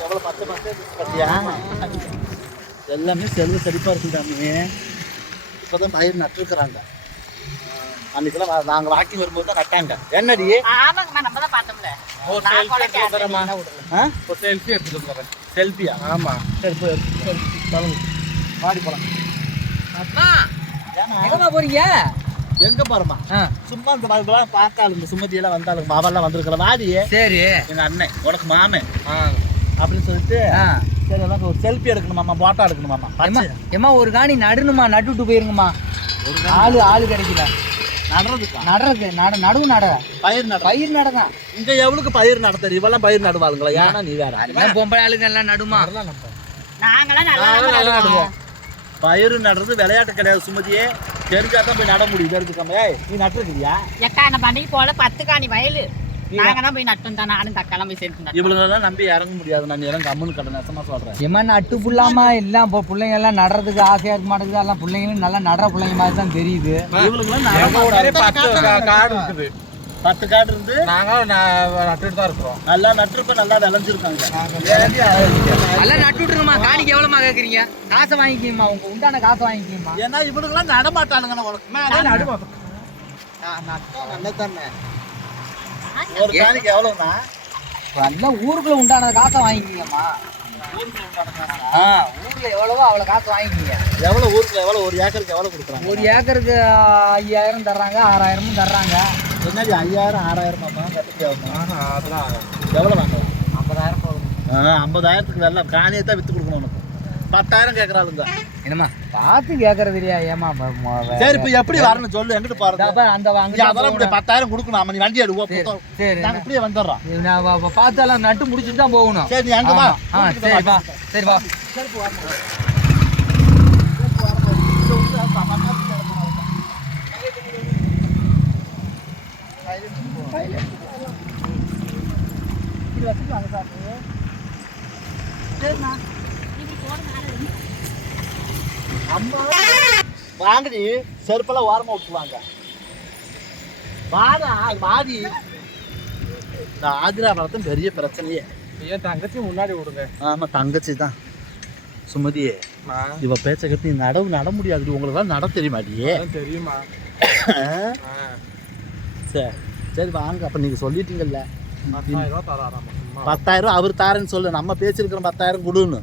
எவ்வளோ பச்சை பச்சை பார்த்தியா எல்லாமே செல்வ செழிப்பாக இருக்குதாமே இப்போ தான் பயிர் நட்டுருக்குறாங்க. அன்னைக்கெல்லாம் வா- நாங்க வாக்கிங் வரும்போது தான் நட்டாங்க. என்னடி? ஆமாங்கம்மா நம்ம தான் பார்த்தோம்ல. கேட்டேன், என்ன விடல. ஒரு செல்ஃபி எடுத்துட்டு வந்துடுறேன். செல்ஃபியா ஆமாம் சரி போய் வாடி ஏன்னா எங்கம்மா போறீங்க? எங்க போறோமா? ஆ, சும்மா இந்த மாதிரிலாம் பார்த்தாளுங்க சுமதியெல்லாம் வந்தாளுங்க மாவெல்லாம் வந்திருக்கிற வாடி சரி. எங்க அண்ணன் உனக்கு மாமன். ஆ, அப்படின்னு சொல்லிட்டு ஆ. சரி எல்லாம் ஒரு செல்ஃபி எடுக்கணுமாம்மா போட்டோ பச்சை எம்மா ஒரு காணி நடுணுமா நட்டுட்டு போயிருங்கம்மா. ஆளு ஆளு கிடைக்கல. நடுறதுக்கா? நடருக்கு நட நடுவு நட. பயிர் நட பயிர் நடதான் இங்க எவ்வளவுக்கு பயிர் நடத்தரு இவெல்லாம் பயிர் நடுவாளுங்களா? ஏன்னா நீ வேற. எல்லாம் பொம்பளை ஆளுங்க எல்லாம் நடுமா? நாங்களாம் நல்லா நடுவோம். பயிர் நடுறது விளையாட்டு கிடையாது சுமதியே. தெரிஞ்சா தான் போய் நட முடியும். தெரிஞ்சுக்காம ஏய் நீ நட்டுருக்கிறியா? எக்கான பண்டிகை போல பத்து காணி வயலு நாங்க தான் போய் நட்டம் தான். நானும் தக்காலாம் போய் சேர்த்து. இவளுங்களெல்லாம் நம்பி இறங்க முடியாது. நான் இறங்க அம்முன்னு கடை நெசமா சொல்றேன். எம்மா நட்டு புல்லாமா எல்லாம் இப்போ பிள்ளைங்க எல்லாம் நடுறதுக்கு ஆசையா இருக்க மாட்டேங்குது. எல்லாம் பிள்ளைங்களும் நல்லா நடுற பிள்ளைங்க மாதிரி தான் தெரியுது. இவளுங்கெல்லாம் பத்து காடு இருந்து நாங்களும் நட்டுட்டு தான் இருக்கிறோம். நல்லா நட்டுருப்ப நல்லா விளைஞ்சிருக்காங்க. நல்லா நட்டு விட்டுருமா காணிக்கு எவ்வளோமா கேட்குறீங்க காசை வாங்கிக்கீங்கம்மா உங்க உண்டான காசை வாங்கிக்கீங்கம்மா. ஏன்னா இவனுங்கெல்லாம் நட மாட்டானுங்க உனக்கு நட்டம் நல்ல தானே. ஒரு காணிக்கு எவ்வளவுண்ணா? நல்லா ஊருக்குள்ள உண்டான காசை வாங்கிக்கீங்கம்மா. ஆ. ஊர்ல எவ்வளவோ அவ்வளோ காசு வாங்கிக்கிங்க. எவ்வளவு ஊருக்குள்ள எவ்வளவு ஒரு ஏக்கருக்கு எவ்வளவு கொடுக்குறாங்க? ஒரு ஏக்கருக்கு ஐயாயிரம் தர்றாங்க ஆறாயிரமும் தர்றாங்க. என்னடி ஐயாயிரம் ஆறாயிரமாப்பா கட்டுப்படி ஆகுமா அதெல்லாம் எவ்வளவு வாங்கலாம் ஐம்பதாயிரம் போகுது ஆ, ஐம்பதாயிரத்துக்கு வெள்ள காணியை தான் வித்து கொடுக்கணும் உனக்கு. பத்தாயிரம் கேட்கறாளுங்க என்னம்மா பார்த்து கேட்கறது இல்லையா? ஏமா சரி இப்போ எப்படி வரணும் சொல்லு எங்கிட்டு போறது அந்த வாங்க அதெல்லாம் இப்படி பத்தாயிரம் கொடுக்கணும். நீ வண்டி எடுவோ சரி நாங்க இப்படியே வந்துடுறோம். நான் வ- வ- பார்த்து எல்லாம் நட்டு முடிச்சுட்டு தான் போகணும். சரி நீ அங்க வா. ஆ சரி வா. சரி வா அம்மா வாங்கடி செருப்பெல்லாம் ஓரமா விட்டுருவாங்க. வாடா வாடி. இந்த ஆதிரா வளர்த்தும் பெரிய பிரச்சனையே. என் தங்கச்சி முன்னாடி விடுங்க. ஆமா தங்கச்சி தான். சுமதியே இவ பேச்ச கட்டி நடவு நட முடியாது உங்களுக்கு நட தெரியுமாடியே தெரியுமா. சரி சரி வாங்க. அப்ப நீங்க சொல்லிட்டீங்கல்ல. பத்தாயிரம் ரூபா அவர் தாரேன்னு சொல்லு. நம்ம பேசியிருக்கிறோம் பத்தாயிரம் கொடுன்னு.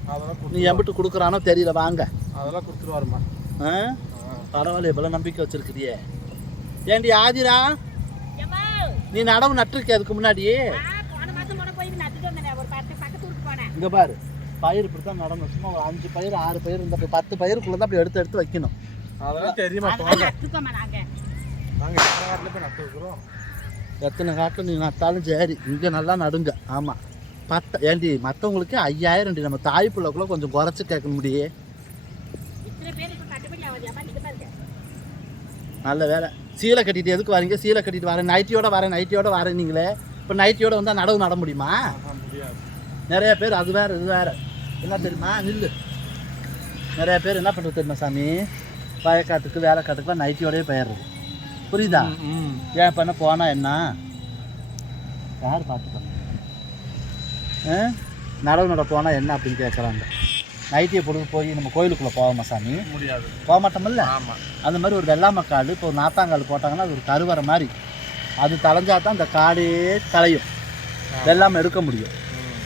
நீ எம்பிட்டு கொடுக்குறானோ தெரியல. வாங்க. அதெல்லாம் கொடுத்துருவாருமா. ஆ? பரவாயில்ல இவ்வளவு நம்பிக்கை வச்சிருக்கிறியே. ஏண்டி ஆதிரா? நீ நடவு நட்டுருக்க அதுக்கு முன்னாடி? போய் இங்க பாரு பயிர் இப்படி தான் நடணும். சும்மா ஒரு அஞ்சு பயிர் ஆறு பயிர் இந்த பத்து பயிருக்குள்ள தான் அப்படி எடுத்து எடுத்து வைக்கணும். அதெல்லாம் தெரியுமா போய் எத்தனை காட்டில் நீ நட்டாலும் சரி இங்கே நல்லா நடுங்க. ஆமாம் பத்த ஏண்டி மற்றவங்களுக்கு ஐயாயிரம் நம்ம தாய் பிள்ளைக்குள்ள கொஞ்சம் குறைச்சி கேட்க முடியே இத்தனை பேர் இப்ப கட்டுப்படி ஆகுது ஏம்மா, நீங்க பாருங்க நல்ல வேலை. சீலை கட்டிட்டு எதுக்கு வரீங்க? சீலை கட்டிட்டு வரேன். நைட்டியோட வரேன் நைட்டியோட வரேன் நீங்களே இப்போ நைட்டியோட வந்தால் நடவு நட முடியுமா? நிறைய பேர் அது வேற இது வேற. என்ன தெரியுமா? நில்லு. நிறைய பேர் என்ன பண்ணுறது தெரியுமா சாமி? வயக்காட்டுக்கு வேலைக்காட்டுக்குலாம் நைட்டியோடய போயிடுறது. புரியுதா? ஏன் பண்ண போனா என்ன? யார் பார்த்துக்கணும்? நடவு நட போனா என்ன அப்படின்னு கேட்குறாங்க நைட்டியை பொழுது போய் நம்ம கோயிலுக்குள்ளே போவோமா சாமி? முடியாது. போக மாட்டோமில்ல ஆமாம் அந்த மாதிரி ஒரு வெள்ளாமக்காடு இப்போ ஒரு நாத்தாங்கால் போட்டாங்கன்னா அது ஒரு கருவறை மாதிரி. அது தலைஞ்சா தான் அந்த காடே தலையும் வெள்ளாமை எடுக்க முடியும்.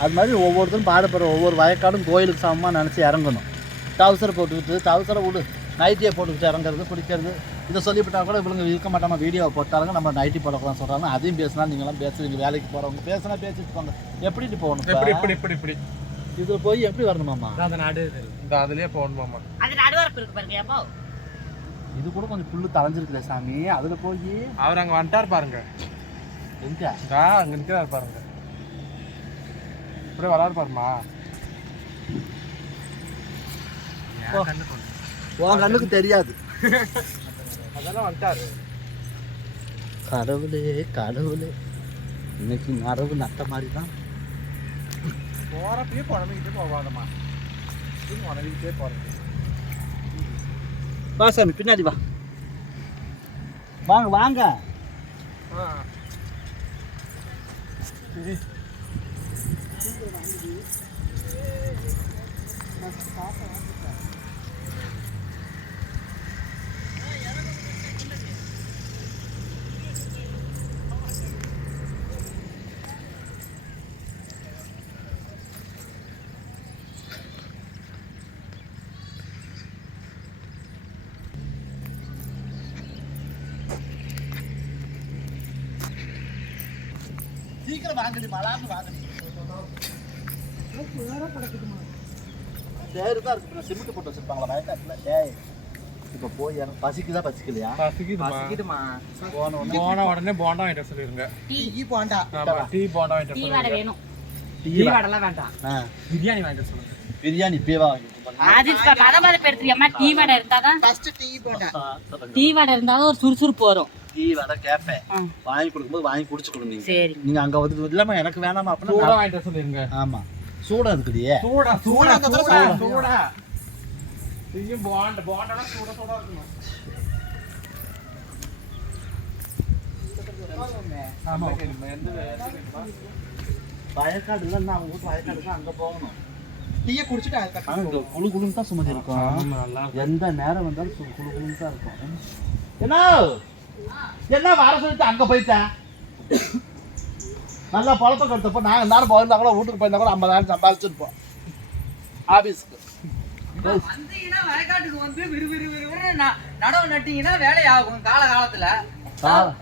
அது மாதிரி ஒவ்வொருத்தரும் பாடுபடுற ஒவ்வொரு வயக்காடும் கோயிலுக்கு சமமாக நினச்சி இறங்கணும். டவுசரை போட்டுக்கிட்டு டவுசரை விடு. நைட்டியை போட்டுக்கிட்டு இறங்குறது குடிக்கிறது இதை சொல்லிவிட்டா கூட இவங்க இருக்க மாட்டாம வீடியோவை போட்டாலுங்க நம்ம நைட்டி போடக்கூடாது சொல்கிறாங்க அதையும் பேசினா நீங்களாம் பேசுவீங்க. வேலைக்கு போகிறவங்க பேசினா பேசிட்டு போங்க. எப்படிட்டு போகணும் இப்படி இப்ப? இப்படி இப்படி இப்படி. இதில் போய் எப்படி வரணுமாம்மா அந்த நாடு இந்த அதுலயே போகணுமாமா அது நடுவரப்பு இருக்கு பாருங்க ஏப்போ இது கூட கொஞ்சம் புல்லு தலைஞ்சிருக்குதே சாமி. அதில் போய் அவர் அங்கே வந்துட்டார் பாருங்க. எங்க? ஆ அங்கே நிற்கிறார் பாருங்க. இப்படியே வராரு பாருமா. உன் கண்ணுக்கு தெரியாது. அதெல்லாம் வந்துட்டாரு. கடவுளே கடவுளே. இன்னைக்கு நடவு நட்ட மாதிரி தான் போகிறப்பயே குழந்தைகிட்டே போகாதம்மா உடனே போகிறேன் வா சாமி பின்னாடி வா வாங்க வாங்க ஆ சீக்கிரம் வாங்கடி மலாந்து வாங்கடி சேரு தான் இருக்கு சிமெண்ட் போட்டு வச்சிருப்பாங்களா? வயக்காட்டுல இப்போ போய் எனக்கு பசிக்குதா பசிக்கலையா? பசிக்குதுமா போன உடனே போண்டா வாங்கிட்டு சொல்லிருங்க. டீ போண்டா. ஆமா டீ போண்டா வாங்கிட்டு டீ வடை வேணும். டீ வடைலாம் வேண்டாம். பிரியாணி வாங்கிட்டு சொல்லுங்க. பிரியாணி பேவா வாங்கிட்டு அது இப்ப மத மத பெருத்துறியம்மா டீ வடை இருந்தாதான் first tea bonda tea vada இருந்தாதான் ஒரு சுறுசுறுப்பு வரும். டீ வடை கேட்பேன். வாங்கி கொடுக்கும்போது வாங்கி குடிச்சு கொடுங்க நீங்க. சரி. நீங்க அங்க வந்து இல்லாம எனக்கு வேணாமா சூடா அப்படின்னா வாங்கிட்டு வர சொல்லிருங்க. ஆமா. சூடா இருக்குடியே சூடா சூடா சூடா சூடா. சூடா. டீயும் போண்டா போண்டாலாம் சூடா சூடா இருக்கணும். ஆமா எந்த எந்த வேணுமா? வயக்காடு இல்லைன்னா அவங்க வீட்டு வயக்காடு தான் அங்க போகணும். டீயை குடிச்சிட்டு குளு குளுன்னு தான் சுமதி இருக்கும். எந்த நேரம் வந்தாலும் சு- குளு குளுன்னு தான் இருக்கும். என்ன? என்ன வர சொல்லிட்டு அங்க போயிட்டேன்? நல்லா பழப்ப கடுத்தப்போ நாங்க நேரம் போயிருந்தா கூட வீட்டுக்கு போயிருந்தா கூட ஐம்பதாயிரம் சம்பாதிச்சிருப்போம். ஆபீஸ்க்கு. வந்தீங்கன்னா வயக்காட்டுக்கு வந்து விறு விறு ந- நடவு நட்டீங்கன்னா வேலையாகும் கால காலத்துல.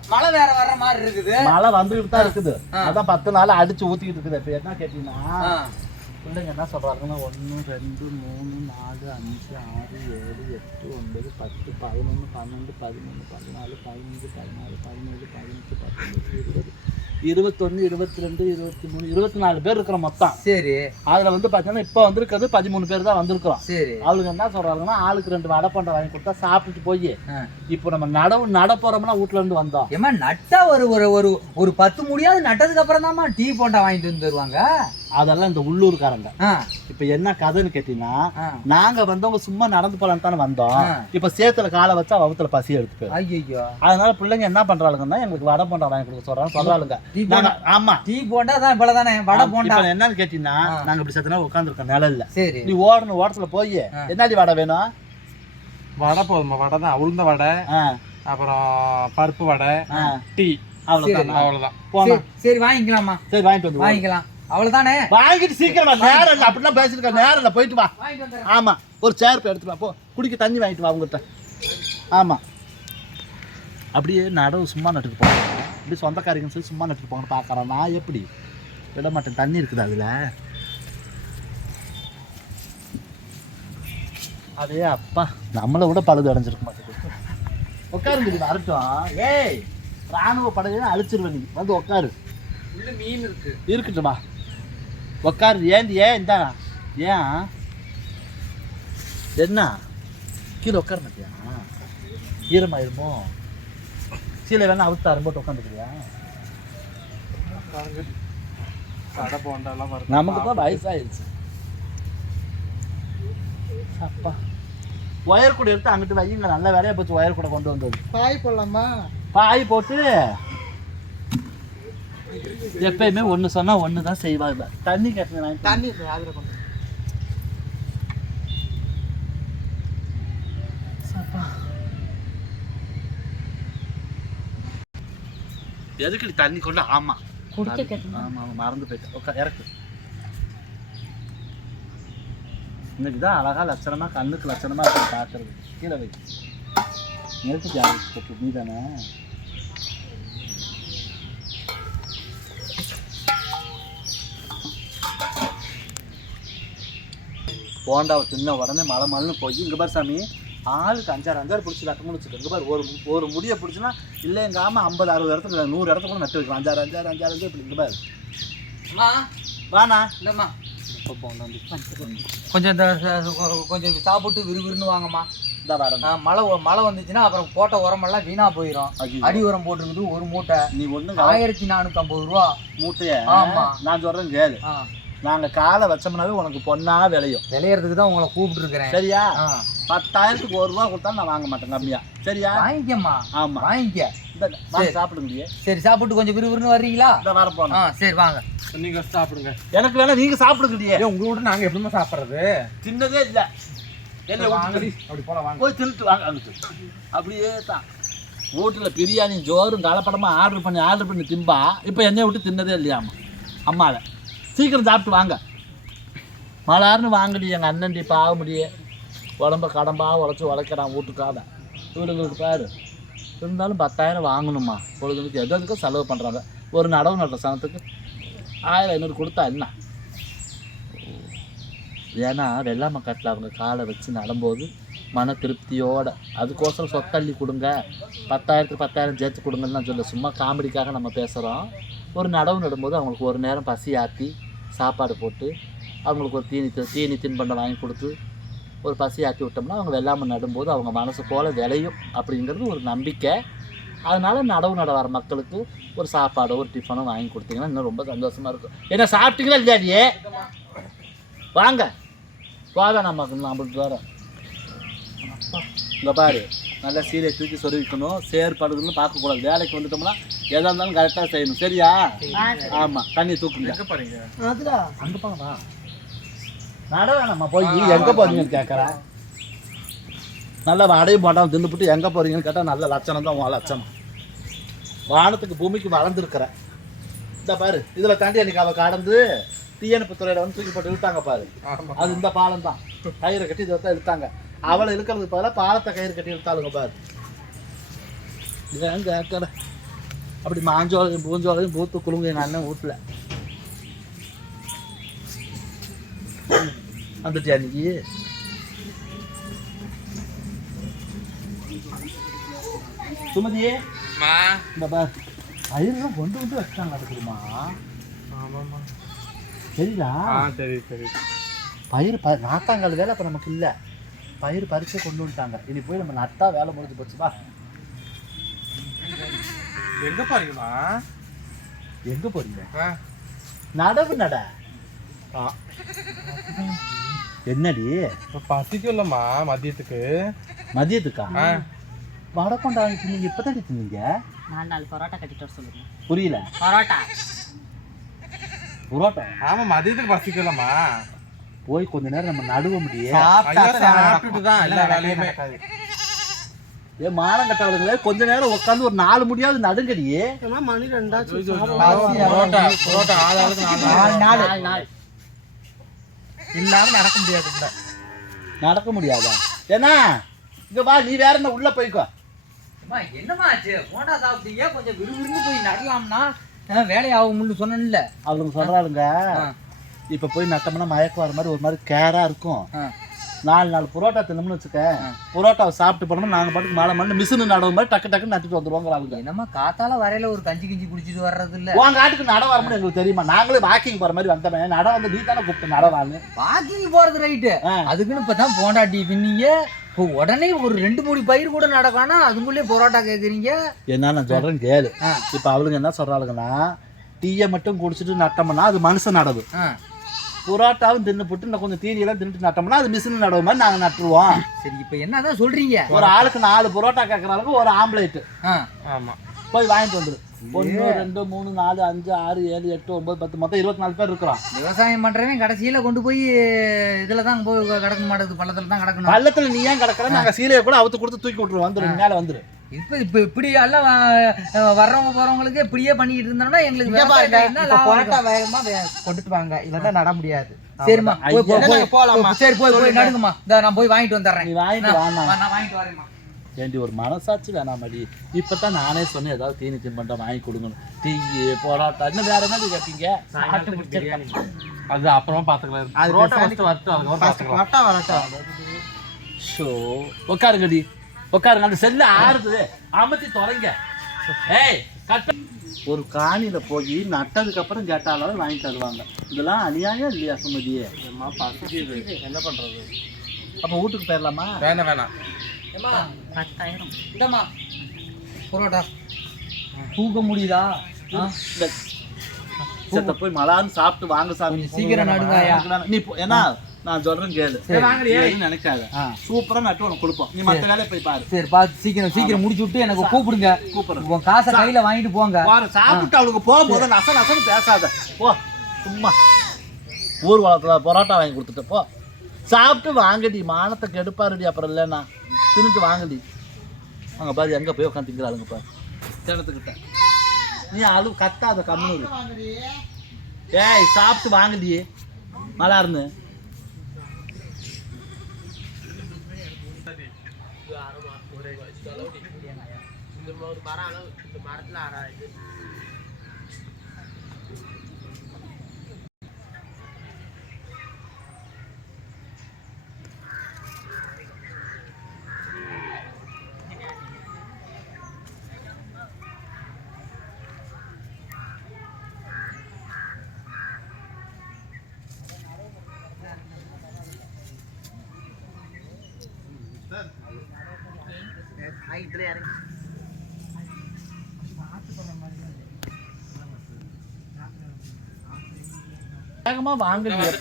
மழை வேற வர்ற மாதிரி இருக்குது. மழை வந்துகிட்டு தான் இருக்குது. அதான் பத்து நாள் அடிச்சு ஊத்திக்கிட்டு இருக்குது. இப்ப என்ன கேட்டீங்கன்னா ஆ. பிள்ளைங்க என்ன சொல்றாங்கன்னா ஒன்று ரெண்டு மூணு நாலு அஞ்சு ஆறு ஏழு எட்டு ஒன்பது பத்து பதினொன்று பன்னெண்டு பதிமூணு பதினாலு பதினஞ்சு பதினாலு பதினேழு பதினெட்டு பத்தொன்பது இருபது இருபத்தொன்று இருபத்தி ரெண்டு இருபத்தி மூணு இருபத்தி நாலு பேர் இருக்கிற மொத்தம். சரி. அதில் வந்து பார்த்தீங்கன்னா இப்போ வந்திருக்கிறது பதிமூணு பேர் தான் வந்திருக்கிறோம். சரி. அவளுக்கு என்ன சொல்றாங்கன்னா ஆளுக்கு ரெண்டு வடை பண்டை வாங்கி கொடுத்தா சாப்பிட்டுட்டு போய். இப்போ நம்ம நடவு நட போறோம்னா வீட்டுல இருந்து வந்தோம். ஏமா நட்டா ஒரு ஒரு ஒரு ஒரு பத்து முடியாவது நட்டதுக்கு அப்புறம் தான்மா டீ போண்டா வாங்கிட்டு வந்து தருவாங்க? அதெல்லாம் இந்த உள்ளூர்காரங்க. இப்போ என்ன கதைன்னு கேட்டீங்கன்னா ஆ. நாங்க வந்தவங்க சும்மா நடந்து போலான்னு தானே வந்தோம். இப்ப சேத்துல காலை வச்சா வகுத்துல பசி எடுத்துக்கு ஐயையோ. அதனால பிள்ளைங்க என்ன பண்றாளுங்கன்னா எங்களுக்கு வடை போண்டா வாங்கி கொடுக்க சொல்றாங்க சொல்றாளுங்க. டீ போண்டா ஆமா. டீ போண்டா தான் இவ்வளவுதானே? வடை போண்டா என்னன்னு கேட்டீங்கன்னா. நாங்க இப்படி சத்தனா உட்காந்துருக்கோம் நிழல்ல. சரி. நீ ஓடணும் ஓட்டத்துல போய். என்னடி வடை வேணும்? வடை போதுமா வடை தான் உளுந்த வடை அப்புறம் பருப்பு வடை. டீ. அவ்வளவுதான்? அவ்வளவுதான். போனா சரி, சரி வாங்கிக்கலாமா சரி வாங்கிட்டு வந்து வாங்கிக்கலாம். அவ்வளவுதானே? வாங்கிட்டு சீக்கிரம் நேரம் இல்லை அப்படிலாம் பேசிருக்க நேரம் இல்லை போயிட்டு வா. ஆமா ஒரு சேர் போய் எடுத்துட்டு வா போ. குடிக்க தண்ணி வாங்கிட்டு வா ஆமா. அப்படியே நடவு சும்மா நட்டுட்டு போவாங்க இப்படி சொந்தக்காரிங்கன்னு சொல்லி சும்மா நட்டுட்டு போங்கன்னு பார்க்குறேன் நான் எப்படி? விட மாட்டேன். தண்ணி இருக்குது அதில். அதே அப்பா. நம்மளை விட பழுது அடைஞ்சிருக்க மாட்டேங்குது. உட்காருங்க வரட்டும். ஏய் ராணுவ படையை அழிச்சிருவேன் நீ. வந்து உட்காரு. மீன் இருக்கு. இருக்கட்டும்மா உட்காரு. ஏன் ஏன் இந்தா? ஏன்? என்ன? கீழே உட்கார மாட்டியா? ஈரமாயிருமோ? கீழே வேணா அவுத்தாரு போட்டு உட்காந்துக்கிறியா? நமக்கு தான் வயசாயிருச்சு அப்பா. ஒயர் கூட எடுத்து அங்கிட்டு வையுங்க நல்ல வேலையா போச்சு ஒயர் கூட கொண்டு வந்தது. பாய் போடலாமா? பாய் போட்டு எப்பயுமே ஒன்று சொன்னா ஒன்று தான் செய்வாங்க. தண்ணி கேட்டுங்க தண்ணி அதில் கொண்டு எதுக்கு நீ தண்ணி கொண்டு? ஆமா. ஆமா ஆமா மறந்து போயிட்டேன். உட்கா இறக்கு. இன்னைக்கு தான் அழகா லட்சணமா கண்ணுக்கு லட்சணமா இருக்கு பார்க்கறது. கீழே வை. நெருப்பு ஜாதி நீ தானே போண்டாவை தின்ன உடனே மலை மலைன்னு போய் இங்கே பாரு சாமி. ஆளுக்கு அஞ்சாறு அஞ்சாறு பிடிச்சி நட்டு முடிச்சுக்க இங்கே பாரு ஒரு ஒரு முடியை பிடிச்சினா இல்லை எங்கள் ஆமாம் ஐம்பது அறுபது இடத்துல நூறு இடத்துல கூட நட்டு வைக்கலாம். அஞ்சாறு அஞ்சாறு அஞ்சாறு அஞ்சு இப்படி இங்கே பாரு. அம்மா? வாண்ணா. இல்லம்மா கொஞ்சம் இந்த கொஞ்சம் சாப்பிட்டு விறுவிறுன்னு வாங்கம்மா. மழை மழை வந்துச்சுன்னா அப்புறம் போட்ட உரமெல்லாம் வீணா போயிடும். அடி உரம் போட்டிருக்குது ஒரு மூட்டை. நீ ஒண்ணு ஆயிரத்தி நானூத்தி ஐம்பது ரூபா. மூட்டைய? ஆமா. நான் சொல்றேன் கேளு. ஆ, நாங்க காலை வச்சோம்னாவே உனக்கு பொண்ணா விளையும். விளையறதுக்கு தான் உங்களை கூப்பிட்டு இருக்கிறேன் சரியா பத்தாயிரத்துக்கு ஒரு ரூபா கொடுத்தா நான் வாங்க மாட்டேன் கம்மியா. சரியா? வாங்கிக்கம்மா. ஆமா. வாங்கிக்க. இந்த சாப்பிடுங்க சரி. சாப்பிட்டு கொஞ்சம் விறுவிறுன்னு வர்றீங்களா? இந்த வர ஆ சரி வாங்க. நீங்க சாப்பிடுங்க. எனக்கு வேணா நீங்க சாப்பிடுங்கடியே. ஏன் உங்களை விட்டு நாங்க எப்படிமா சாப்பிடுறது? தின்னதே இல்ல. என்ன வாங்கடி அப்படி போலாம் வாங்க. போய் தின்னுட்டு வாங்க அப்படியே தான். வீட்டில் பிரியாணி ஜோறும் கலப்படமாக ஆர்டர் பண்ணி ஆர்டர் பண்ணி திம்பா. இப்போ என்னைய விட்டு தின்னதே இல்லையாம்மா. அம்மாவை. சீக்கிரம் சாப்பிட்டு வாங்க. மலார்னு வாங்கடி எங்கள் அண்ணன்டி பாவ முடிய உடம்ப கடம்பாக உழைச்சி உழைக்கிறான் வீட்டுக்காக இவளுங்களுக்கு பாரு. இருந்தாலும் பத்தாயிரம் வாங்கணுமா பொழுதுக்கு எது எதுக்கும் செலவு பண்ணுறாங்க ஒரு நடவு நடுற சனத்துக்கு ஆயிரம் ஐநூறு கொடுத்தா என்ன? ஏன்னா வெள்ளாமை கட்டில் அவங்க காலை வச்சு நடும்போது மன திருப்தியோடு. அதுக்கோசரம் சொத்தள்ளி கொடுங்க. பத்தாயிரத்துக்கு பத்தாயிரம் சேர்த்து கொடுங்கன்னு நான் சொல்ல சும்மா காமெடிக்காக நம்ம பேசுகிறோம் ஒரு நடவு நடும்போது அவங்களுக்கு ஒரு நேரம் பசி ஆற்றி சாப்பாடு போட்டு அவங்களுக்கு ஒரு தீனி தீனி தின்பண்டம் வாங்கி கொடுத்து ஒரு பசி ஆற்றி விட்டோம்னா அவங்க வெள்ளாமை நடும்போது அவங்க மனசு போல விளையும் அப்படிங்கிறது ஒரு நம்பிக்கை. அதனால நடவு நட வர மக்களுக்கு ஒரு சாப்பாடோ ஒரு டிஃபனோ வாங்கி கொடுத்தீங்கன்னா இன்னும் ரொம்ப சந்தோஷமா இருக்கும். என்ன சாப்பிட்டீங்களா இல்லையாடியே வாங்க. போக நமக்கு நம்மளுக்கு வரோம் இங்கே பாரு நல்லா சீரை தூக்கி சொருவிக்கணும் செயற்பாடுகள்னு பார்க்கக்கூடாது. வேலைக்கு வந்துட்டோம்னா எதாக இருந்தாலும் கரெக்டாக செய்யணும். சரியா? ஆமாம் தண்ணி தூக்குங்க. போறீங்க அங்கே போங்கண்ணா நட வேணாம்மா போய் எங்கே போறீங்கன்னு கேட்குறேன் நல்லா வடையும் போட்டாலும் தின்னுபிட்டு எங்கே போறீங்கன்னு கேட்டால் நல்ல லட்சணம் தான் உன் லட்சணம். வானத்துக்கு பூமிக்கு வளர்ந்துருக்குற. இந்த பாரு இதில் தாண்டி அன்னைக்கு அவள் கடந்து தீயணைப்பு துறையில வந்து தூக்கி போட்டு இழுத்தாங்க பாரு. அது இந்த பாலம் தான். கயிறை கட்டி இதை தான் இழுத்தாங்க. அவளை இழுக்கிறதுக்கு பதிலாக பாலத்தை கயிறு கட்டி இழுத்தாளுங்க பாரு. இதான் கேட்கற அப்படி மாஞ்சோளையும் பூஞ்சோளையும் பூத்து குலுங்க எங்கள் அண்ணன் வீட்டில். வந்துட்டியா அன்னைக்கு சுமதியே இந்த பார். பயிரெல்லாம் கொண்டு வந்து வச்சாங்க அதுக்குமா ஆமாமா சரிதா சரி சரி. பயிர் ப நாத்தாங்கால் வேலை இப்போ நமக்கு இல்லை. பயிர் பறிச்சே கொண்டு வந்துட்டாங்க. இனி போய் நம்ம நட்டா வேலை முடிஞ்சு போச்சுப்பா எங்க போறீங்கம்மா? எங்க போறீங்க? நடவு நட? ஆ. என்னடி? இப்ப பசிக்கும் இல்லம்மா மதியத்துக்கு. மதியத்துக்கா? ஆ. வடக்கொண்டா நீங்க இப்பதான் தின்னீங்க நாலு நாலு பரோட்டா கட்டிட்டு வர சொல்லுங்க. புரியல. பரோட்டா. புரோட்டா? ஆமா மதியத்துக்கு பசிக்கும் இல்லம்மா போய் கொஞ்ச நேரம் நம்ம நடுவ முடியே ஐயோ சாப்பிட்டுட்டு தான் எல்லா வேலையுமே. ஏ மானம் கட்டவளுங்களே கொஞ்ச நேரம் உட்காந்து ஒரு நாலு முடியாவது நடுங்கடியே புரோட்டா புரோட்டா ஆள் ஆளுக்கு நாலு. நாள் நாலு நாள் இல்லாம நடக்க முடியாது நடக்க முடியாதா? ஏன்னா இங்க வா நீ வேற என்ன உள்ள போய்க்கோ. அம்மா என்னம்மா ஆச்சு? போண்டா சாப்பிட்டீங்க கொஞ்சம் விறுவிறுன்னு போய் நடலாம்னா வேலையாகும்னு சொன்னேன்ல. அவங்க சொல்றாளுங்க இப்ப போய் நட்டோம்னா மயக்கம் வர மாதிரி ஒரு மாதிரி கேரா இருக்கும். நாலு நாலு புரோட்டா தின்னோம்னு வச்சுக்க புரோட்டாவை சாப்பிட்டு போனோம்னா நாங்க பாட்டுக்கு மழை மண்ணு மிஷினு நடவு மாதிரி டக்கு டக்குன்னு நட்டுட்டு வந்துருவாங்க என்னம்மா காத்தால வரையில ஒரு கஞ்சி கிஞ்சி குடிச்சிட்டு வர்றது இல்ல உன் காட்டுக்கு நட வரணும்னு எங்களுக்கு தெரியுமா? நாங்களே வாக்கிங் போற மாதிரி வந்தோமே நட வந்து நீ தானே கூப்பிட்டு நட வாங்க வாக்கிங் போறது ரைட்டு. அதுக்குன்னு இப்பதான் போண்டா டீ தின்னீங்க இப்போ உடனே ஒரு ரெண்டு மூணு பயிர் கூட நடக்கானா அதுக்குள்ளே பரோட்டா கேக்குறீங்க. என்ன நான் சொல்றேன் கேளு. இப்ப அவளுங்க என்ன சொல்றாளுங்கன்னா டீயை மட்டும் குடிச்சிட்டு நட்டோம்னா அது மனுஷன் நடவு புரோட்டாவும் தின்னு போட்டு இன்னும் கொஞ்சம் தீனியெல்லாம் தின்னுட்டு நட்டோம்னா அது மிஷின் நடவு மாதிரி நாங்க நட்டுருவோம். சரி இப்போ என்னதான் சொல்றீங்க? ஒரு ஆளுக்கு நாலு புரோட்டா கேட்கறாளுக்கு ஒரு ஆம்லேட் ஆ, ஆமா. போய் வாங்கிட்டு வந்துரு. ஒன்று ரெண்டு மூணு நாலு அஞ்சு ஆறு ஏழு எட்டு ஒன்பது பத்து மொத்தம் இருபத்தி நாலு பேர் இருக்கிறோம் விவசாயம் பண்றவன் கடைசியில கொண்டு போய் இதுல தான் போய் கிடக்க மாட்டேங்குது. பள்ளத்துல தான் கிடக்கணும். பள்ளத்துல நீ ஏன் கிடக்குற நாங்க சீலையை கூட அவுத்து கொடுத்து தூக்கி விட்டுருவோம். வந்துரு மேல வந்துரு. இப்ப இப்ப இப்படி எல்லாம் வர்றவங்க போறவங்களுக்கு இப்படியே பண்ணிட்டு இருந்தோம்னா எங்களுக்கு? வேகமா கொண்டுட்டு வாங்க. இல்லைன்னா நட முடியாது. சரிம்மா. போய் போலாமா? சரி போய் போய் நடுங்கம்மா. இந்த நான் போய் வாங்கிட்டு வந்துடுறேன் நீ வாங்கிட்டு வாங்கிட்டு வரேம்மா. ஏண்டி ஒரு மனசாட்சி வேணாமடி. இப்பதான் நானே சொன்னேன் ஏதாவது தீனி தின்பண்டம் வாங்கி கொடுங்கணும் டீ போராட்டா இன்னும் வேற என்ன கேட்பீங்க? சாப்பிட்டு முடிச்சிருக்கேன். அது அப்புறமா புரோட்டா பேசாம- ஃபர்ஸ்ட் வரட்டும் அதுக்கப்புறம் பாத்துக்கலாம். வரட்டும் வரட்டும் ஷோ உட்காருங்கடி உட்காருங்க அந்த செல்ல ஆறுது. அமர்த்தி தொலைங்க. ஏய் கட்ட ஒரு காணியில போய் நட்டதுக்கு அப்புறம் கேட்டாலும் வாங்கி தருவாங்க. இதெல்லாம் அநியாயம் இல்லையா சுமதியே? என்ன பண்றது? அப்ப வீட்டுக்கு போயிடலாமா வேணாம் வேணாம். பத்தாயிரம். இந்தம்மா. புரோட்டா. தூக்க முடியுதா? ஆ? இந்த செத்த போய் மலான்னு சாப்பிட்டு வாங்க சாமி. சீக்கிரம் நடுங்க. நீ போ- ஏன்னா நான் சொல்றேன் கேளு. நினைக்காத. சூப்பரா நட்டு உனக்கு கொடுப்போம். நீ மத்த வேலையை போய் பாரு. சரி பார்த்து சீக்கிரம் சீக்கிரம் முடிச்சு விட்டு எனக்கு கூப்பிடுங்க. கூப்பிடுறேன். உன் காசை கையில வாங்கிட்டு போங்க. சாப்பிட்டு அவளுக்கு போகும்போது நச நசன்னு பேசாத. போ சும்மா. ஊர் வளத்துல பரோட்டா வாங்கி கொடுத்துட்டு போ. சாப்பிட்டு வாங்கடி மானத்தை கெடுப்பாருடி அப்புறம் இல்லைன்னா. தின்னுட்டு வாங்கடி. அங்கே பாரு எங்கே போய் உட்காந்துக்கிறாளுங்க பாரு. கிணத்துக்கிட்ட. நீ அழு கத்தாத கம்முனு ஏய் சாப்பிட்டு வாங்கடி. மலார்னு. இந்த மரத்தில் எத்தனை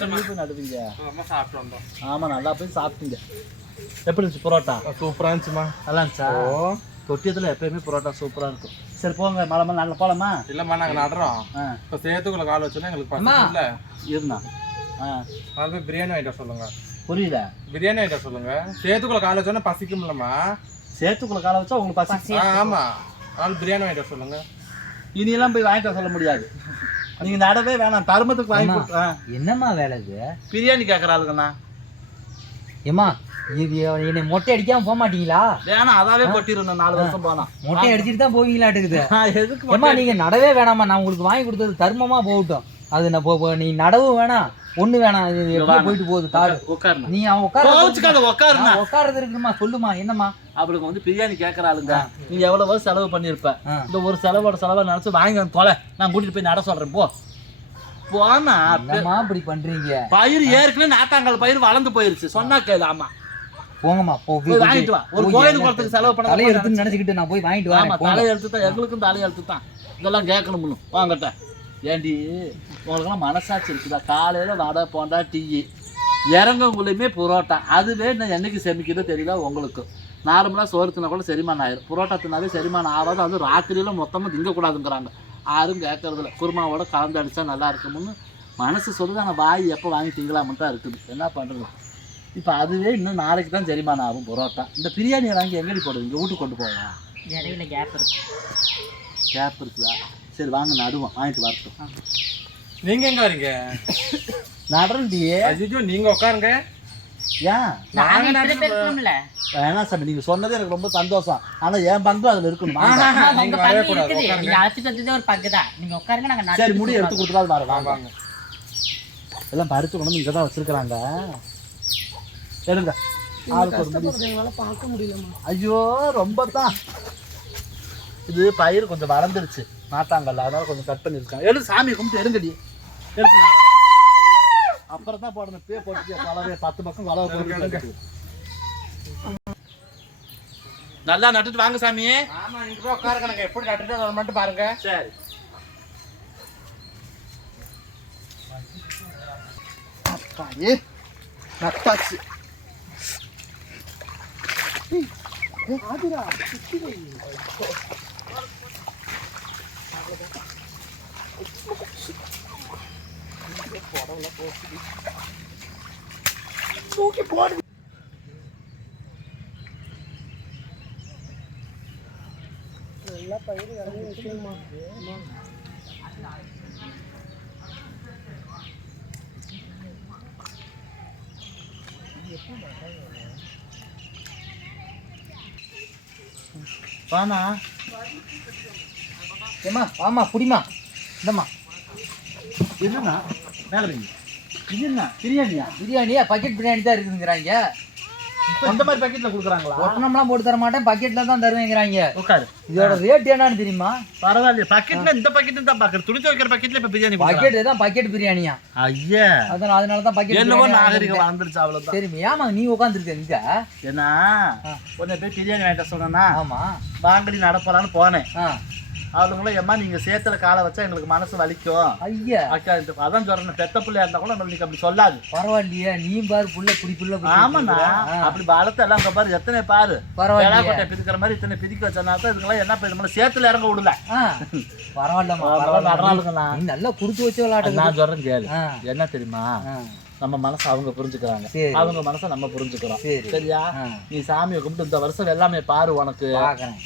மணிக்கு போய் நடுவீங்க? அம்மா சாப்பிட்டு வந்தோம். ஆமா நல்லா போய் சாப்பிட்டீங்க. எப்படி இருந்துச்சு பரோட்டா? சூப்பரா இருந்துச்சுமா. நல்லா இருந்துச்சா? தொட்டியத்தில் எப்பயுமே பரோட்டா சூப்பரா இருக்கும். சரி போங்க. மலை மேலே நல்லா போலாமா? இல்லம்மா நாங்க நடுறோம். இப்ப சேத்துக்குள்ள கால் வச்சோன்னா எங்களுக்கு இல்ல. இருந்தா. ஆ. அது போய் பிரியாணி வாங்கிட்டு வர சொல்லுங்க. புரியல. பிரியாணி வாங்கிட்டு வர சொல்லுங்க. சேத்துக்குள்ள கால் வச்சோன்னா பசிக்கும்லம்மா. சேத்துக்குள்ள காலை வச்சா உங்களுக்கு பசி. ஆமா. நாலு பிரியாணி வாங்கிட்டு சொல்லுங்க. இனியெல்லாம் போய் வாங்கிட்டு சொல்ல முடியாது. நீங்க நடவே வேணாம். தருமத்துக்கு வாங்கி அம்மா. கொடுத்து- ஆ, என்னம்மா வேலை இது? பிரியாணி கேட்கறாளுங்கண்ணா ஏம்மா இது என்னை மொட்டை அடிக்காம போக மாட்டீங்களா? வேணாம் அதாவே கொட்டிடணும் நாலு வருஷம் போனா. மொட்டை அடிச்சிட்டு தான் போவீங்களாட்டுக்குது. எதுக்கு மட்டும் நீங்க நடவே வேணாம்மா. நான் உங்களுக்கு வாங்கி கொடுத்தது தர்மமா போகட்டும். அது நான் நீ நடவும் வேணாம். ஒண்ணு வேணாம் இது எப்படியோ போயிட்டு போகுது காடு உட்காருண்ணா. நீ அவன் உட்கார கோவிச்சுக்காத உட்காருண்ணா. உட்காரது இருக்குமா சொல்லுமா என்னம்மா? அவளுக்கு வந்து பிரியாணி கேட்கறாளுங்க நீ எவ்வளவு செலவு பண்ணிருப்ப. இந்த ஒரு செலவோட செலவை நினைச்சு வாங்கி வந்து தொலை நான் கூட்டிட்டு போய் நட சொல்றேன் போ. போனா இப்படி பண்றீங்க? பயிர் ஏற்கனவே நாட்டாங்கல் பயிர் வளர்ந்து போயிருச்சு. சொன்னா கேளு ஆமா. போங்கம்மா போ போய் வாங்கிட்டு வா. ஒரு கோயில் குளத்துக்கு செலவு பண்ண தலை எடுத்துன்னு நினைச்சுக்கிட்டு நான் போய் வாங்கிட்டு போங்க. தலை எழுத்து தான் எங்களுக்கும் தலை எழுத்து தான். இதெல்லாம் கேட்கணும் வாங்கட்ட. ஏண்டி? உங்களுக்கெல்லாம் மனசாட்சி இருக்குதா காலையில வடை போண்டா டீ. இறங்கவுங்களையுமே புரோட்டா. அதுவே இன்னும் என்னைக்கு செமிக்குதோ தெரியல உங்களுக்கு. நார்மலாக சோறு தின்னா கூட செரிமானம் ஆயிரும். புரோட்டா தின்னாவே செரிமானம் ஆகாது. அது ராத்திரியில மொத்தமாக திங்கக்கூடாதுங்கிறாங்க. யாரும் கேட்கறதில்ல குருமாவோட கலந்து அடிச்சா நல்லா இருக்கும்னு மனசு சொல்லுது. ஆனால் வாய் எப்போ வாங்கி திங்கலாமன்னு தான் இருக்குது. என்ன பண்ணுறது இப்போ அதுவே இன்னும் நாளைக்கு தான் செரிமானம் ஆகும் புரோட்டா. இந்த பிரியாணியை வாங்கி எங்கடி போடுவீங்க? வீட்டுக்கு கொண்டு போவா இடையில கேப் கேப் இருக்குதா? சரி வாங்க நடுவோம் வாங்கிட்டு வரட்டும். நீங்க எங்க வரீங்க? நடண்டியே ஐயோ நீங்க உட்காருங்க ஏன்? நாங்க வேணாம் சாமி சொன்னது எனக்கு ரொம்ப சந்தோஷம். ஆனா என் பங்கு அதுல இருக்கணும். சரி நட்டு முடி எடுத்து கொடுத்துக்காது வர வாங்க வாங்க. எல்லாம் பறிச்சு கொண்டு இங்கே தான் வச்சிருக்கிறாங்க. எடுங்க. ஐயோ ரொம்ப தான். இது பயிர் கொஞ்சம் வளர்ந்துருச்சு. நாட்டாங்கல்ல அதனால கொஞ்சம் கட் பண்ணிருக்காங்க எடுத்து சாமி கும்பிட்டு எடுங்கடி எடுத்துங்க அப்புறம் தான் போடணும். பே போட்டு வளவே பத்து பக்கம் வளர போட்டு நல்லா நட்டுட்டு வாங்க சாமியே ஆமா நீங்க போய் உட்காருங்க எப்படி நட்டுட்டு வரோம் மட்டும் பாருங்க. சரி. அப்பாயே நட்டாச்சு வாண்ணா ஏம்மா வாமா புடிமா இந்தம்மா. என்னண்ணா மேலே வைங்க. என்ன பிரியாணியா? பிரியாணியா? பக்கெட் பிரியாணி தான் இருக்குதுங்கிறாங்க. அந்த மாதிரி பேக்கெட்ல கொடுக்குறாங்களா? ஒட்டணம்லாம் போட்டு தர மாட்டேன் பக்கெட்ல தான் தருவேங்கிறாங்க. உட்காரு. இதோட ரேட் என்னன்னு தெரியுமா? பரவாயில்லையே. பக்கெட்ல இந்த பக்கெட் தான் பாக்குறது. துணி துவைக்கிற பக்கெட்ல இப்ப பிரியாணி. பக்கெட் தான் பக்கெட் பிரியாணியா? ஐயா. அதனால அதனால தான் பக்கெட் என்னவோ நாகரிகம் வளர்ந்துருச்சு அவ்வளவுதான். சரி ஏமா நீ உட்காந்துருக்க இங்க? ஏன்னா ஆ. உன்னை போய் பிரியாணி வாங்கிட்ட சொன்னா ஆமா. வாங்கடி நடப்பலான்னு போனேன். அவங்களும் ஏம்மா நீங்க சேத்துல காலை வச்சா எங்களுக்கு மனசு வலிக்கும். ஐயா. அக்கா இந்த அதான் சொல்றேன் பெத்த பிள்ளையா இருந்தா கூட நம்மளுக்கு அப்படி சொல்லாது. பரவாயில்லையே நீ பாரு புள்ள புடி புள்ள ஆமாண்ணா அப்படி வளர்த்து எல்லாம் பாரு எத்தனை பாரு. பரவாயில்லையே. கொட்டை பிதிக்கிற மாதிரி இத்தனை பிதிக்க வச்சனா தான் இதுக்கெல்லாம் என்ன பண்ணி நம்மள சேத்துல இறங்க விடல. பரவாயில்லம்மா பரவாயில்ல, பரவாயில்ல. நல்லா குடுத்து வச்ச விளையாட்டு நான் சொல்றேன் கேளு. என்ன தெரியுமா? நம்ம மனசை அவங்க புரிஞ்சுக்கிறாங்க. அவங்க மனசை நம்ம புரிஞ்சுக்கிறோம். சரி. சரியா? நீ சாமியை கும்பிட்டு இந்த வருஷம் எல்லாமே பாரு உனக்கு.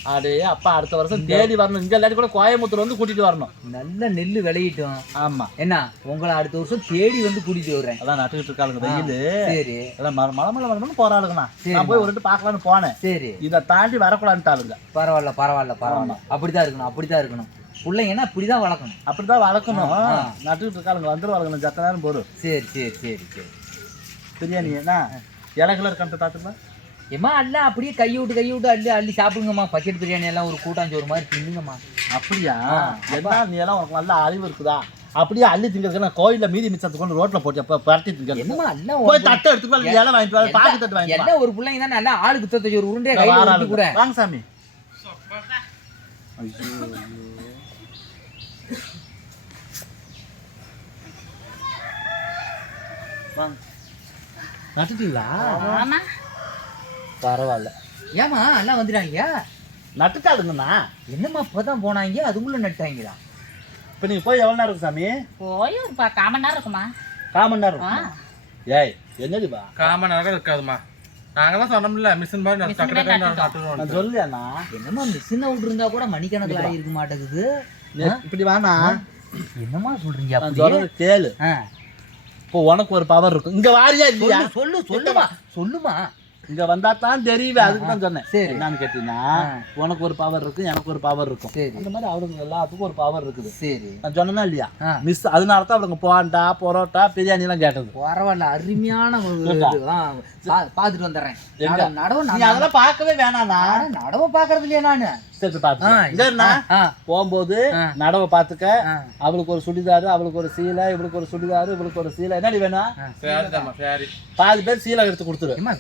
அடே அப்பா அடுத்த வருஷம் தேடி வரணும். இங்க இல்லாட்டி கூட கோயம்புத்தூர் வந்து கூட்டிட்டு வரணும். நல்ல நெல்லு விளையிட்டும். ஆமா. என்ன? உங்களை அடுத்த வருஷம் தேடி வந்து கூட்டிட்டு வர்றேன். அதான் நட்டுக்கிட்டு இருக்காளுங்க வெயில். சரி. எல்லாம் மலை மலை போறாளுங்கண்ணா சரிம்மா. நான் போய் ஒரு ரெண்டு பார்க்கலான்னு போனேன். சரி. இதை தாண்டி வரக்கூடாதுட்டாளுங்க பரவாயில்ல பரவாயில்ல பரவாயில்ல. அப்படிதான் இருக்கணும் அப்படிதான் இருக்கணும். பிள்ளைங்கன்னா இப்படிதான் வளர்க்கணும். அப்படிதான் வளர்க்கணும். நட்டுக்கிட்டு இருக்காளுங்க வந்துருவாளுங்க ஜத்த நேரம் போரும் சரி சரி சரி சரி. பிரியாணி என்ன? இலகுல இருக்கான்ட்டு பார்த்துப்பா ஏம்மா அல்ல அப்படியே கையை விட்டு கையை விட்டு அள்ளி அள்ளி சாப்பிடுங்கம்மா. பக்கெட் பிரியாணி எல்லாம் ஒரு கூட்டாஞ்சோறு மாதிரி தின்னுங்கம்மா. அப்படியா? என்ன நீ எல்லாம் உனக்கு நல்ல அறிவு இருக்குதா? அப்படியே அள்ளி திங்கிறதுக்கு நான் கோயில்ல மீதி மிச்சத்தை கொண்டு ரோட்ல போட்டு அப்ப பரட்டி திங்கிறது என்னம்மா எல்லாம் போய் தட்டை எடுத்துக்கோ இல்ல இலை வாங்கிட்டு வா பாக்கு தட்டு வாங்கிட்டு. எல்லாம் ஒரு பிள்ளைங்க தான் நல்லா ஆளுக்கு உருண்டையை இந்த கையில வார கூட. வாங்க சாமி. ஐயோ, வாங்க. நட்டுட்டீங்களா? ஆமா. பரவாயில்ல. ஏமா எல்லாம் வந்துட்டாங்க நட்டுட்டாளுங்கண்ணா என்னம்மா இப்பதான் போனாங்க அதுக்குள்ள நட்டாங்களா இப்ப நீங்க போய் எவ்வளவு நேரம் இருக்கும் சாமி? போய் ஒரு ப- கால் மணி நேரம் இருக்குமா கால் மணி நேரம்? ஏய் என்னதுப்பா? காம நேரம் இருக்காதுமா நாங்கெல்லாம் சொன்னோம்ல மிஷின் மாதிரி. நான் நட்டுருவோம் சொல்லியாண்ணா என்னம்மா மிஷினை விட்டுருந்தா கூட மணிக்கணக்கில் ஆகிருக்க மாட்டேங்குது? இப்படி வாண்ணா என்னம்மா சொல்றீங்க கேளு. ஆ. இப்போ உனக்கு ஒரு பவர் இருக்கும். இங்க வாரியா இல்லையா? சொல்லு சொல்லு சொல்லுமா? சொல்லுமா? இங்க வந்தா தான் தெரியுது அதுக்கு தான் சொன்னேன். சரி. என்னன்னு கேட்டீங்கன்னா. உனக்கு ஒரு பவர் இருக்கும் எனக்கு ஒரு பவர் இருக்கும் சரி. அந்த மாதிரி அவளுங்க எல்லாத்துக்கும் ஒரு பவர் இருக்குது. சரி. நான் சொன்னேனா இல்லையா. மிஸ் அதனால தான் அவளுங்க போண்டா பரோட்டா பிரியாணி எல்லாம் கேட்டது. பரவாயில்ல அருமையான பாத்துட்டு வந்துடுறேன். நடவு நீ நான் அதெல்லாம் பார்க்கவே வேணாண்ணா. நடவு பாக்குறது இல்லையா நானு? சரி ஆ, பாத்து இங்க இருந்தா ஆ, போகும்போது. நடவை பாத்துக்க. அவளுக்கு ஒரு சுடிதாரு அவளுக்கு ஒரு சீலை இவளுக்கு ஒரு சுடிதாரு இவளுக்கு ஒரு சீலை. என்னடி வேணும்? பாதி பேர் சீலை எடுத்து கொடுத்துரு. ஏம்மா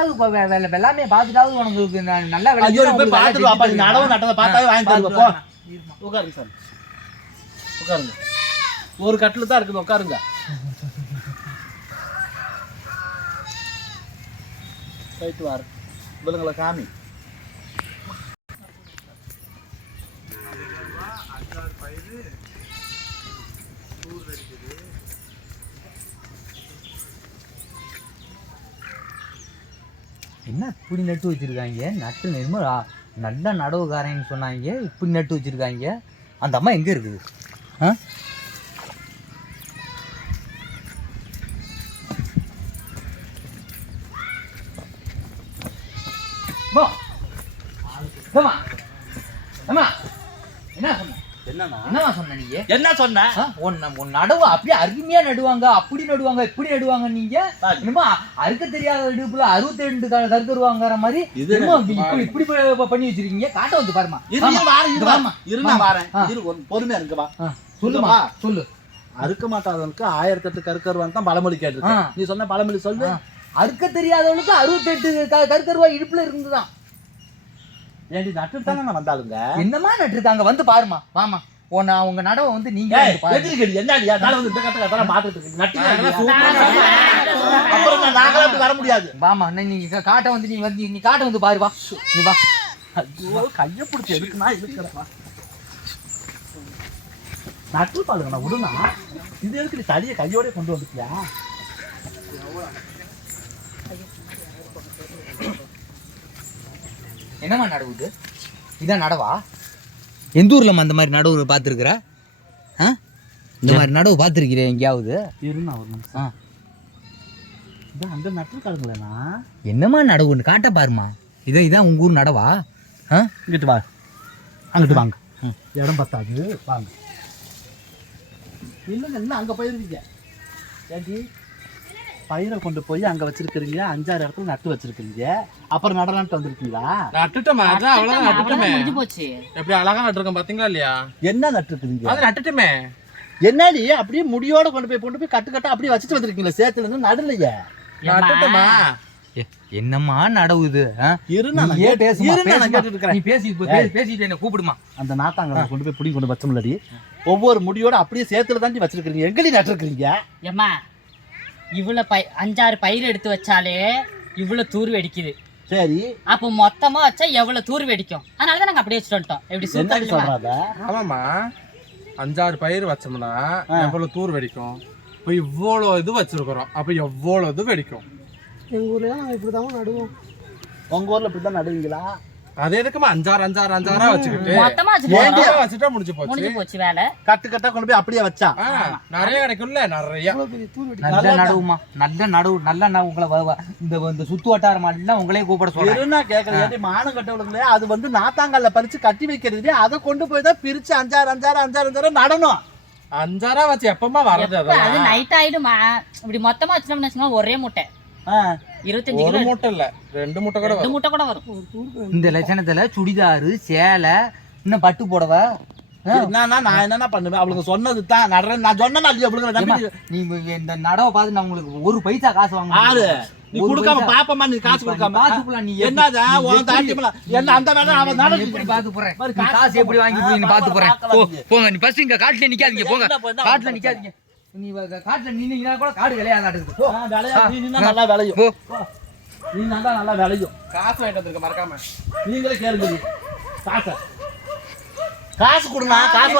விளைஞ்சவனையாவது இப்ப வெ- வெ- வெள்ளாமையை பார்த்துட்டாவது உனக்கு நல்லா ஐயோ விளைஞ்சா நீ போய் பார்த்துட்டு வேலை வாப்பா நீ நடவு நட்டதை பார்த்தாவே வாங்கி தருவ போ. உட்காருங்க சார். உட்காருங்க. ஒரு கட்டில் தான் இருக்குது. உட்காருங்க. போயிட்டு வாரு. இவளுங்களை காமி என்ன இப்படி நட்டு வச்சுருக்காங்க? நட்டு நெருமா நல்ல நடவுக்காரன்னு சொன்னாங்க இப்படி நட்டு வச்சுருக்காங்க. அந்த அம்மா எங்கே இருக்குது? ஆ அம்மா. அம்மா. அம்மா. என்ன சொன்ன என்னண்ணா என்னம்மா சொன்ன நீங்க என்ன சொன்ன? உன் நடவு அப்படியே அருமையா நடுவாங்க. அப்படி நடுவாங்க இப்படி நடுவாங்க நீங்க. என்னமோ அறுக்க தெரியாத இடுப்புல அறுபத்தி ரெண்டு கருத்துருவாங்கிற மாதிரி இப்படி இப்படி பண்ணி வச்சிருக்கீங்க. காட்ட வந்து பாருமா இரு ஆமா. இரு வாரேன், பொறுமையா இருக்கு வா. ஆ, சொல்லுமா. சொல்லு. அறுக்க மாட்டாதவனுக்கு ஆயிரத்தெட்டு கருக்கருவான் தான் பழமொழி கேட்டு. நீ சொன்ன பழமொழி சொல்லு. அறுக்க தெரியாதவளுக்கு அறுபத்தெட்டு க- கருத்தருவா இடுப்புல இருந்துதான். ஏண்டி நட்டு தானே நான் வந்தாளுங்க? என்னமா நட்டுருக்காங்க? வந்து பாருமா வாமா உன்னை உங்க நடவை வந்து நீங்க என்னடியா? தலை வந்து இந்த கட்ட கட்டலாம்? சூப்பரா அப்புறம் நான் நாங்களாம் வர முடியாது. வாமா நீ நீ காட்ட வந்து நீ வந்து நீ காட்ட வந்து பாரு வா. நீ வா. ஐயோ கையை பிடிச்சி எதுக்குன்னா இழுக்கிறப்பா? நட்டு பாருங்க நான் விடுனா இது எதுக்கு நீ தடியை கையோட கொண்டு வந்துட்டியா? என்னம்மா நடவு இது? இதான் நடவா? எந்த ஊர்லம்மா அந்த மாதிரி நடவு பார்த்துருக்குற? ஆ? இந்த மாதிரி நடவு பார்த்துருக்கிறேன் எங்கேயாவது? இருந்தா ஒரு நிமிஷம். ஆ. இதான் அங்க நட்டுருக்காளுங்களேண்ணா என்னம்மா நடவுன்னு காட்ட பாருமா இதான் இதான் உங்கள் ஊர் நடவா? ஆ? இங்கிட்டு வா. அங்கிட்டு வாங்க. இடம் பத்தாது. வாங்க. இல்லைங்க இன்னும் அங்கே போயிருக்கீங்க ஏண்டி? பயிரை கொண்டு போய் அங்கே வச்சிருக்கிறீங்க. அஞ்சாறு இடத்துல நட்டு வச்சிருக்கிறீங்க. அப்புறம் நடலான்ட்டு வந்திருக்கீங்களா? நட்டுட்டோமா. அதான் நட்டுட்டோமே. முடிஞ்சு போச்சு எப்படி அழகா நட்டுருக்கோம் பாத்தீங்களா இல்லையா? என்ன நட்டுருக்குறீங்க அது நட்டுட்டுமே. என்னடி? அப்படியே முடியோட கொண்டு போய் கொண்டு போய் கட்டு கட்ட அப்படியே வச்சுட்டு வந்திருக்கீங்களா சேத்துல இருந்து நடுலையே. நட்டுட்டோமா? என்னம்மா நடவு இது ஆ? இரு நான் நீயே கேட்டு- பேசுமா, இரு நான் பேசுமா. கேட்டுட்டு இருக்கிறேன். நீ பேசி பே- பேசிட்டு என்ன கூப்பிடுமா? அந்த நாத்தாங்களை கொண்டு போய் புடி கொண்டு வச்சோம்லடி. ஒவ்வொரு முடியோட அப்படியே சேர்த்துல தாண்டி வச்சிருக்கீங்க எங்கடி நட்டுருக்கீங்க ஏம்மா இவ்வளோ பை அஞ்சாறு பயிர் எடுத்து வச்சாலே இவ்வளோ தூர் வெடிக்குது. சரி. அப்போ மொத்தமா வச்சா எவ்வளவு தூர் வெடிக்கும்? அதனால தான் நாங்க அப்படியே வச்சுட்டு வந்துட்டோம். எப்படி சுத்தம் ஆமாம்மா. அஞ்சாறு பயிர் வச்சோம்னா எவ்வளவு தூர் வெடிக்கும்? இப்போ இவ்வளோ இது வச்சிருக்கிறோம். அப்போ எவ்வளோ இது வெடிக்கும்? எங்கள் ஊரில் நாங்கள் இப்படி தான் நடுவோம். உங்க ஊர்ல இப்படிதான் நடுவீங்களா? அது எதுக்குமா? அஞ்சாறு அஞ்சாறு அஞ்சாறா வச்சுக்கிட்டு மொத்தமா வச்சுட்டு ஏன்டா வச்சுட்டா முடிஞ்சு போச்சு. முடிஞ்சு போச்சு வேலை. கட்டு கட்டா கொண்டு போய் அப்படியே வச்சா. ஆ, நிறைய கிடைக்கும்ல நிறைய. நல்ல நடுவுமா. நல்ல நடுவு நல்ல ந- உங்களை வ- வ- இந்த இந்த சுத்து வட்டாரம் எல்லாம் உங்களே கூப்பிட சொல்றேன். இருன்னா கேக்குறேன் ஏடி மானம் கட்டவளுங்களே அது வந்து நாத்தாங்கல்ல பறிச்சு கட்டி வைக்கிறது அதை கொண்டு போய் தான் பிரிச்சு அஞ்சாறு அஞ்சாறு அஞ்சாறு அஞ்சாறு நடணும். அஞ்சாறா வச்சு எப்பமா வர்றது எப்ப? அது அதெல்லாம் நைட் ஆயிடுமா. இப்படி மொத்தமா வச்சிட்டோம்னு வச்சுக்கோங்க ஒரே மூட்டை. ஆ, இருபத்தஞ்சு ஒரு கிலோ மூட்டை இல்ல ரெண்டு மூட்டை கூட ரெண்டு வரும். மூட்டை கூட வரும். இந்த லட்சணத்துல சுடிதாரு சேலை இன்னும் பட்டு புடவை? என்னன்னா நான் என்னென்ன பண்ணுவேன்? அவளுக்கு சொன்னது தான் நடறேன் நான் சொன்னேன் இல்லையா அவளுக்கு நம்பி நீ இந்த நடவை பார்த்து நான் உங்களுக்கு ஒரு பைசா காசு வாங்க ஆறு. நீ கொடுக்காம பாப்பமா நீ காசு கொடுக்காம. பாத்துக்கலாம், நீ எப்படி- என்னதா நீ உன் எப்படி- தாட்டியமல என்ன அந்த வேலை அவன் நடந்து எப்படி பாத்து போறேன் காசு எப்படி வாங்கி பாத்து போறேன். போங்க நீ ஃபர்ஸ்ட் இங்க காட்டுல நிக்காதீங்க போங்க. காட்டுல நிக்காதீங்க. நீ காட்டுல நின்னீங்கன்னா கூட காடு விளையாடாடுது போ. ஆ, விளையா நீ நின்னா நல்லா விளையும். நீ நல்லா நல்லா விளையும். காசு வாங்கிட்டு வந்திருக்க மறக்காம. நீங்களே கேளுங்க. காசை. காசு கொடுங்க காசு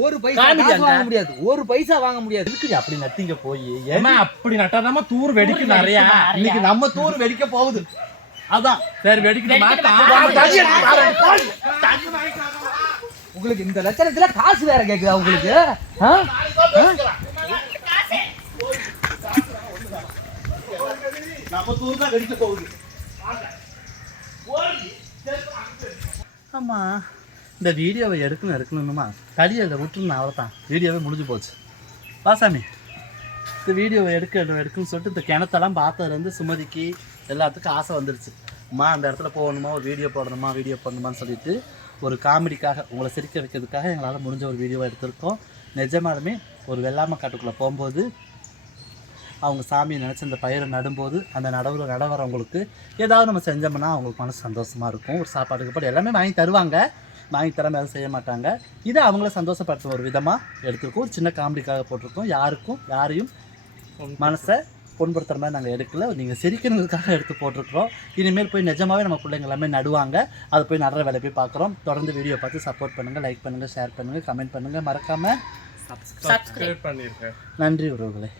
ஒரு பைசா. வாங்க முடியாது. ஒரு பைசா வாங்க முடியாது. இருக்குது அப்படி நட்டிங்க போய். ஏமா அப்படி நட்டாதாம தூர் வெடிக்கும் நிறைய. இன்னைக்கு நம்ம தூர் வெடிக்க போகுது. அதான். சரி வெடிக்கணுமா தண்ணி எடுத்து வாரேன். போய். உங்களுக்கு இந்த லட்சணத்துல காசு வேற கேக்குதா உங்களுக்கு? ஆமா இந்த வீடியோவை எடுக்கணும் எடுக்கணும்மா தடியை அதை விட்டுருந்தேன் அவ்வளோதான் வீடியோவே முடிஞ்சு போச்சு. வாசாமி இந்த வீடியோவை எடுக்க எடுக்குன்னு சொல்லிட்டு இந்த கிணத்தெல்லாம் பார்த்ததுலேருந்து சுமதிக்கு எல்லாத்துக்கும் ஆசை வந்துருச்சு. அம்மா அந்த இடத்துல போகணுமா? ஒரு வீடியோ போடணுமா? வீடியோ போடணுமான்னு சொல்லிட்டு ஒரு காமெடிக்காக உங்களை சிரிக்க வைக்கிறதுக்காக எங்களால் முடிஞ்ச ஒரு வீடியோவை எடுத்திருக்கோம். நிஜமாலுமே ஒரு வெள்ளாமை காட்டுக்குள்ளே போகும்போது அவங்க சாமியை நினச்சி அந்த பயிரை நடும்போது அந்த நடவுல நட வரவங்களுக்கு ஏதாவது நம்ம செஞ்சோம்னா அவங்களுக்கு மனசு சந்தோஷமாக இருக்கும். ஒரு சாப்பாடுக்கு போட்டு எல்லாமே வாங்கி தருவாங்க. வாங்கி தராம எதுவும் செய்ய மாட்டாங்க. இதை அவங்கள சந்தோஷப்படுத்தும் ஒரு விதமாக எடுத்திருக்கோம். ஒரு சின்ன காமெடிக்காக போட்டிருக்கோம். யாருக்கும் யாரையும் மனசை புண்படுத்துற மாதிரி நாங்கள் எடுக்கல. நீங்கள் சிரிக்கணுங்கிறதுக்காக எடுத்து போட்டிருக்கிறோம். இனிமேல் போய் நிஜமாவே நம்ம பிள்ளைங்க எல்லாமே நடுவாங்க. அதை போய் நடுற வேலை போய் பார்க்குறோம். தொடர்ந்து வீடியோ பார்த்து சப்போர்ட் பண்ணுங்கள் லைக் பண்ணுங்கள் ஷேர் பண்ணுங்கள் கமெண்ட் பண்ணுங்கள் மறக்காமல் சப்ஸ்கிரைப் நன்றி உறவுகளே.